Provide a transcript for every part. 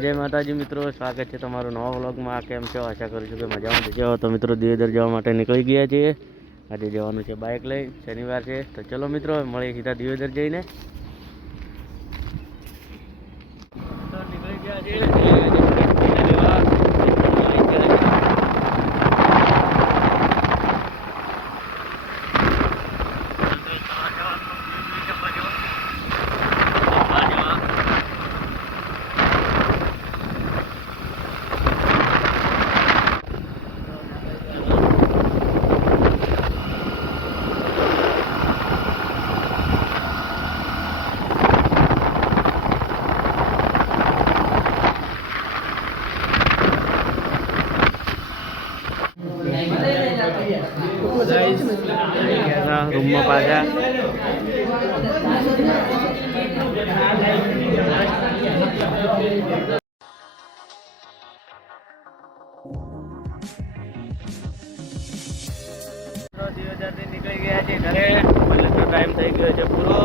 જય માતાજી મિત્રો, સ્વાગત છે તમારું નવા વ્લોગમાં। કેમ છો? આશા કરું છું કે મજામાં જશો। તો મિત્રો દિયોદર જવા માટે નીકળી ગયા છીએ। આજે જવાનું છે બાઇક લઈ, શનિવાર છે। તો ચલો મિત્રો મળીએ સીધા દિયોદર જઈને। તો નીકળી ગયા છીએ। રૂમમાં પાછા દિયોદરથી નીકળી ગયા છે ઘરે। મતલબ ટાઈમ થઈ ગયો છે પૂરો।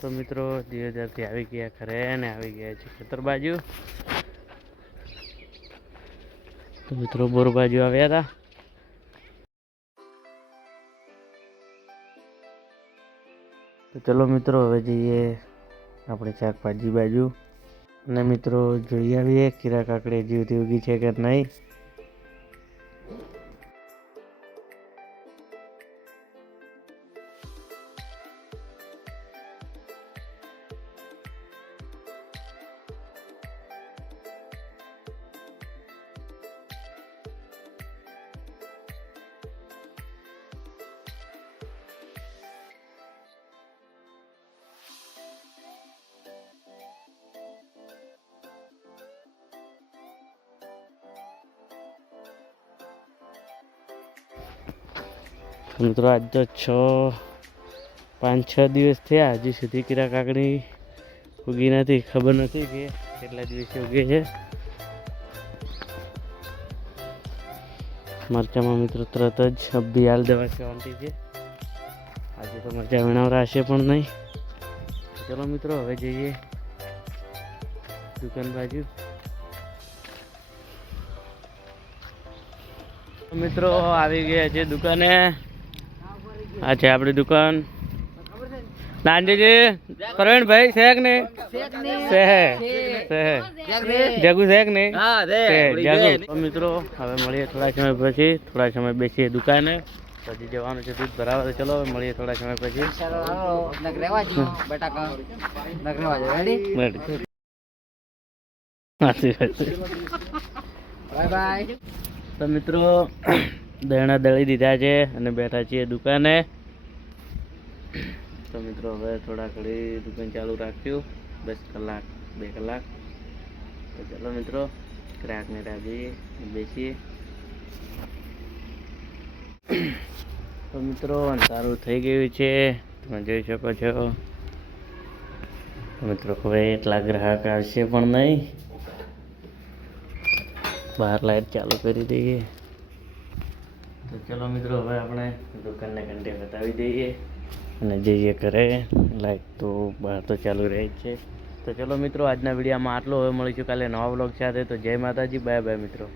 તો મિત્રો દિયોદરથી આવી ગયા ઘરે ને આવી ગયા છે ખેતર બાજુ। તો મિત્રો બોર બાજુ આવ્યા હતા। તો ચલો મિત્રો હવે જઈએ આપણે શાકભાજી બાજુ અને મિત્રો જોઈ આવીએ કીરા કાકડી જીવતી ઉગી છે કે નહીં। મિત્રો આજ તો 5-6 દિવસ થયા, હજી સુધી કીરા કાકડી ઉગી નથી। ખબર નથી કે કેટલા દિવસે ઉગે છે। મરચામાં મિત્રો તરત જ અબ્બી હાલ દવા છાંટી છે। આજે તો મરચા વીણાવરા હશે પણ નહીં। ચલો મિત્રો હવે જઈએ દુકાન બાજુ। મિત્રો આવી ગયા છે દુકાને। આ છે આપણી દુકાન। નાનજીજી પ્રવીણભાઈ શેક ને જગુ શેક ને જગુ। મિત્રો હવે મળીએ થોડા સમય પછી। થોડા સમય બેસીએ દુકાને। હજી જવાનું છે દૂધ ભરાવા। તો ચલો હવે મળીએ થોડા સમય પછી। તો મિત્રો દળણા દળી દીધા છે અને બેઠા છીએ દુકાને। તો મિત્રો હવે થોડા ઘડી દુકાન ચાલુ રાખ્યું 10 કલાક 2 કલાક। તો ચાલો મિત્રો ગ્રાહકને રાહ જોઈએ બેસીએ। તો મિત્રો અંધારું થઈ ગયું છે, તમે જોઈ શકો છો। મિત્રો હવે એટલા ગ્રાહક આવશે પણ નહીં। બહાર લાઈટ ચાલુ કરી દઈએ। તો ચલો મિત્રો હવે આપણે દુકાનને ઘંટે બતાવી દઈએ અને જઈએ ઘરે। લાઈટ તો બહાર તો ચાલુ રહી જ છે। તો ચલો મિત્રો આજના વિડીયોમાં આટલો। હવે મળીશું કાલે નવા વ્લોગ સાથે। તો જય માતાજી, બાય બાય મિત્રો।